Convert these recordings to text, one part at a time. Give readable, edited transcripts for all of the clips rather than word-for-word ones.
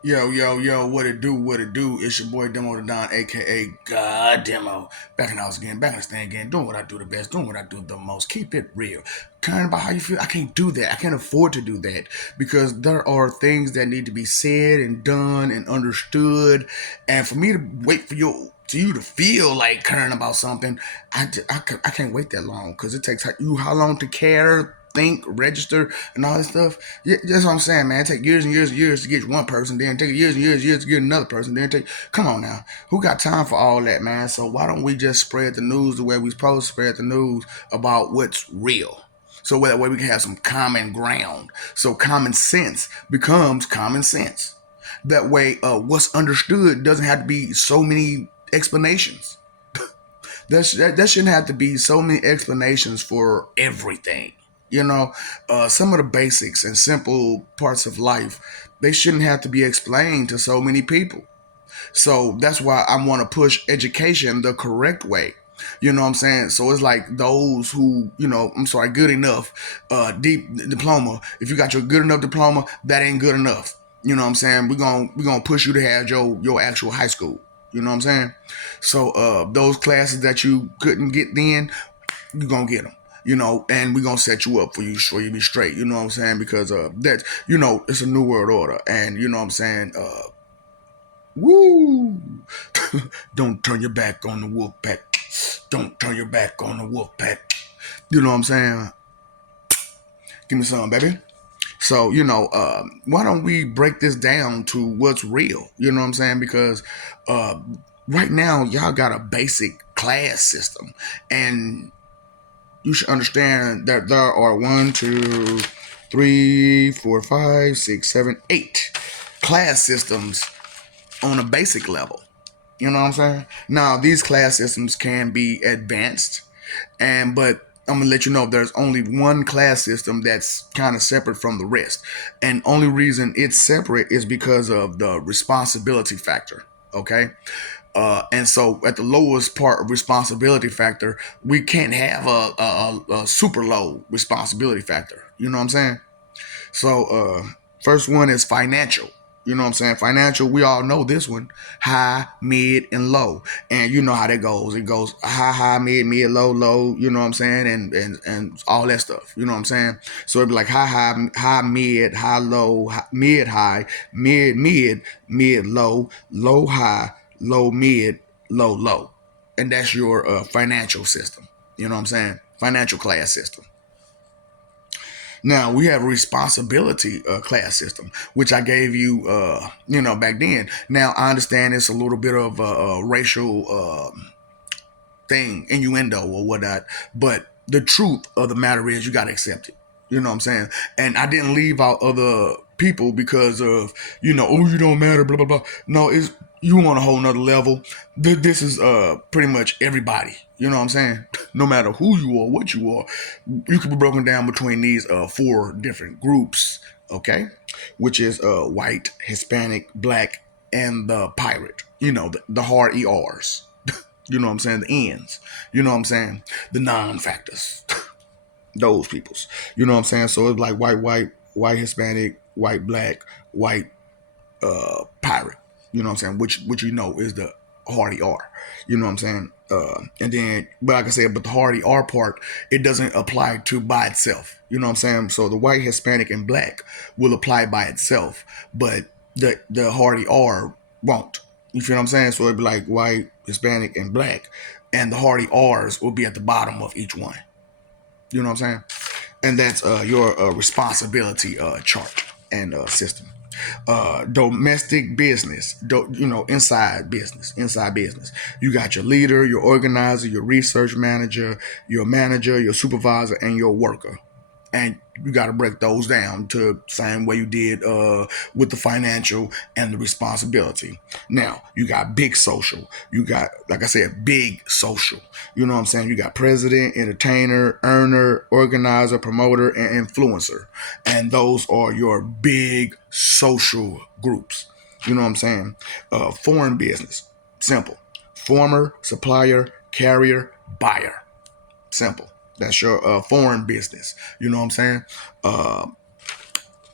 Yo, yo, yo, what it do, what it do? It's your boy Demo the Don, aka God Demo. Back in the house again, back in the stand again, doing what I do the best, doing what I do the most. Keep it real. Caring about how you feel. I can't do that. I can't afford to do that because there are things that need to be said and done and understood. And for me to wait for you to feel like caring about something, I can't wait that long because it takes you how long to care, think, register, and all this stuff. Yeah, that's what I'm saying, man. It take years and years and years to get one person, then take years and years and years to get another person, then take. Come on now, who got time for all that, man? So why don't we just spread the news the way we supposed to spread the news about what's real? So that way we can have some common ground. So common sense becomes common sense. That way, what's understood doesn't have to be so many explanations. That shouldn't have to be so many explanations for everything. You know, some of the basics and simple parts of life, they shouldn't have to be explained to so many people. So that's why I want to push education the correct way. You know what I'm saying? So it's like those who, I'm sorry, good enough, deep diploma. If you got your good enough diploma, that ain't good enough. You know what I'm saying? We're gonna push you to have your actual high school. You know what I'm saying? So those classes that you couldn't get then, you're gonna get them. And we're gonna set you up for you so you be straight. You know what I'm saying? Because that's it's a new world order, and you know what I'm saying. Woo! Don't turn your back on the wolf pack. Don't turn your back on the wolf pack. You know what I'm saying? Give me some, baby. So, why don't we break this down to what's real? You know what I'm saying? Because uh, right now, y'all got a basic class system. And you should understand that there are 8 class systems on a basic level. You know what I'm saying? Now, these class systems can be advanced, but I'm gonna let you know there's only one class system that's kind of separate from the rest, and only reason it's separate is because of the responsibility factor. Okay, and so at the lowest part of responsibility factor, we can't have a super low responsibility factor. You know what I'm saying? So, first one is financial. You know what I'm saying? Financial, we all know this one: high, mid, and low. And you know how that goes. It goes high, high, mid, mid, low, low. You know what I'm saying? And all that stuff. You know what I'm saying? So it'd be like high, high, high, mid, high, low, mid, high, mid, mid, mid, low, low, high, low, mid, low, low. And that's your financial system. You know what I'm saying? Financial class system. Now we have a responsibility class system, which I gave you, back then. Now I understand it's a little bit of a racial thing, innuendo or whatnot, but the truth of the matter is you got to accept it. You know what I'm saying? And I didn't leave out other people because of, oh, you don't matter, blah, blah, blah. No, it's you on a whole nother level. This is pretty much everybody. You know what I'm saying? No matter who you are, what you are, you could be broken down between these 4 different groups, okay? Which is white, Hispanic, black, and the pirate. The hard ERs. You know what I'm saying? The ends. You know what I'm saying? The non-factors. Those peoples. You know what I'm saying? So it's like white, Hispanic, white, black, white, pirate. You know what I'm saying? Which is the hardy R. You know what I'm saying? And then, but like I said, but the hardy R part, it doesn't apply to by itself. You know what I'm saying? So the white, Hispanic, and black will apply by itself, but the hardy R won't. You feel what I'm saying? So it'd be like white, Hispanic, and black, and the hardy R's will be at the bottom of each one. You know what I'm saying? And that's your responsibility chart and system. Domestic business, inside business. You got your leader, your organizer, your research manager, your supervisor, and your worker. And you got to break those down to the same way you did with the financial and the responsibility. Now, you got big social. You got, like I said, big social. You know what I'm saying? You got president, entertainer, earner, organizer, promoter, and influencer. And those are your big social groups. You know what I'm saying? Foreign business. Simple. Former, supplier, carrier, buyer. Simple. That's your foreign business. You know what I'm saying? Uh,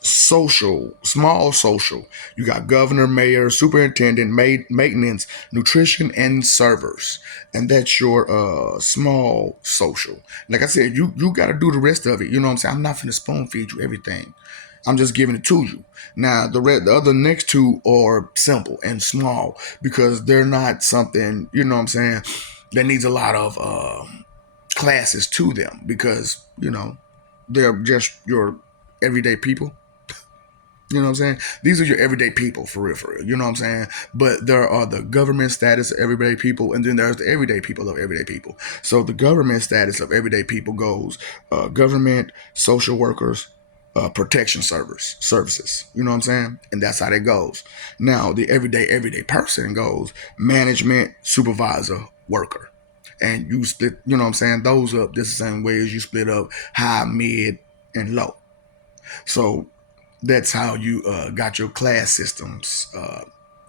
small social. You got governor, mayor, superintendent, maintenance, nutrition, and servers, and that's your small social. Like I said, you got to do the rest of it. You know what I'm saying? I'm not finna spoon feed you everything. I'm just giving it to you. Now the other next two are simple and small because they're not something, you know what I'm saying, that needs a lot of classes to them because they're just your everyday people. You know what I'm saying? These are your everyday people for real, for real. You know what I'm saying? But there are the government status of everyday people, and then there's the everyday people of everyday people. So the government status of everyday people goes government, social workers, protection services. You know what I'm saying? And that's how that goes. Now the everyday person goes management, supervisor, worker. And you split, you know what I'm saying, those up just the same way as you split up high, mid, and low. So that's how you got your class systems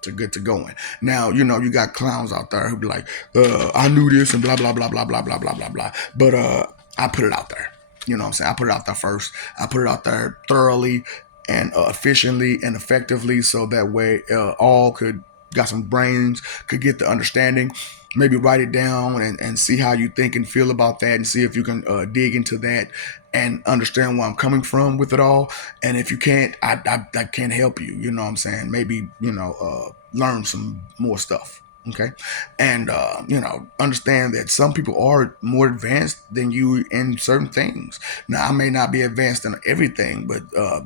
to good to going. Now, you got clowns out there who be like, I knew this and blah, blah, blah, blah, blah, blah, blah, blah, blah. But I put it out there. You know what I'm saying? I put it out there first. I put it out there thoroughly and efficiently and effectively so that way all could got some brains, could get the understanding, maybe write it down and see how you think and feel about that and see if you can dig into that and understand where I'm coming from with it all. And if you can't, I can't help you. You know what I'm saying? Maybe, learn some more stuff. Okay. And, understand that some people are more advanced than you in certain things. Now, I may not be advanced in everything, but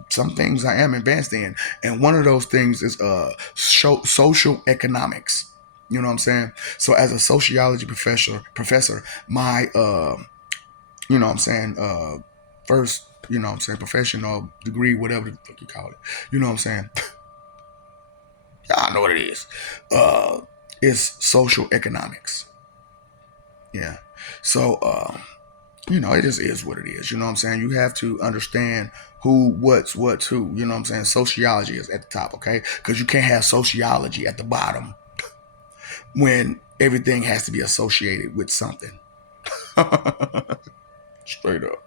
some things I am advanced in. And one of those things is social economics. You know what I'm saying? So as a sociology professor, my, you know what I'm saying, first, professional degree, whatever the fuck you call it. You know what I'm saying? Y'all know what it is. It's social economics. Yeah. So, it just is what it is. You know what I'm saying? You have to understand who, what's who. You know what I'm saying? Sociology is at the top, okay? Because you can't have sociology at the bottom when everything has to be associated with something. Straight up.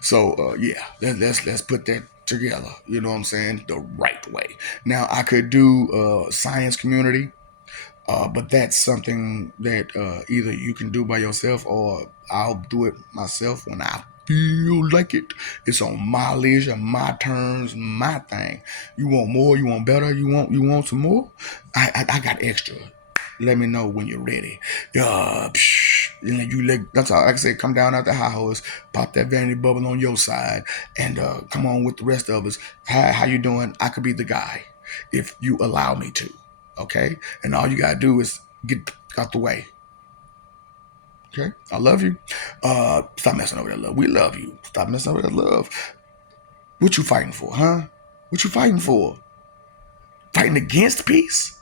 So yeah, let's put that together. You know what I'm saying? The right way. Now I could do science community, but that's something that either you can do by yourself or I'll do it myself when I feel like it. It's on my leisure, my terms, my thing. You want more? You want better? You want some more? I got extra. Let me know when you're ready. That's all. Like I said, come down out the high horse, pop that vanity bubble on your side, and come on with the rest of us. How you doing? I could be the guy if you allow me to. Okay, and all you gotta do is get out the way. Okay, I love you. Stop messing over that love. We love you. Stop messing over that love. What you fighting for, huh? What you fighting for? Fighting against peace?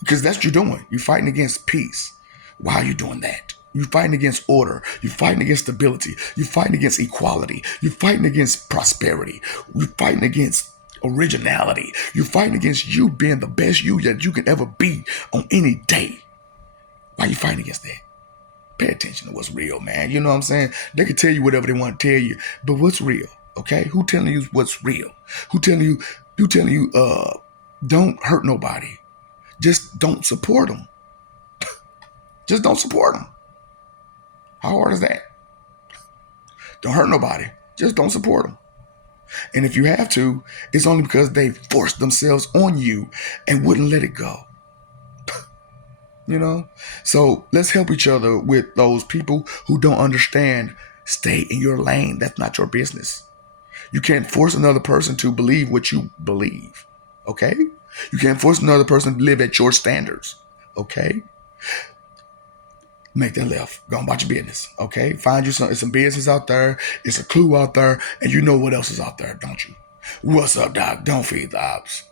Because that's what you're doing. You're fighting against peace. Why are you doing that? You're fighting against order. You're fighting against stability. You're fighting against equality. You're fighting against prosperity. You're fighting against originality. You're fighting against you being the best you that you can ever be on any day. Why are you fighting against that? Pay attention to what's real, man. You know what I'm saying? They can tell you whatever they want to tell you, but what's real? Okay? Who telling you what's real? Who telling you, don't hurt nobody. Just don't support them. Just don't support them. How hard is that? Don't hurt nobody. Just don't support them. And if you have to, it's only because they forced themselves on you and wouldn't let it go. So let's help each other with those people who don't understand. Stay in your lane. That's not your business. You can't force another person to believe what you believe. Okay? You can't force another person to live at your standards. Okay? Make that left. Go about your business. Okay? Find you some business out there. It's a clue out there. And you know what else is out there, don't you? What's up, Doc? Don't feed the ops.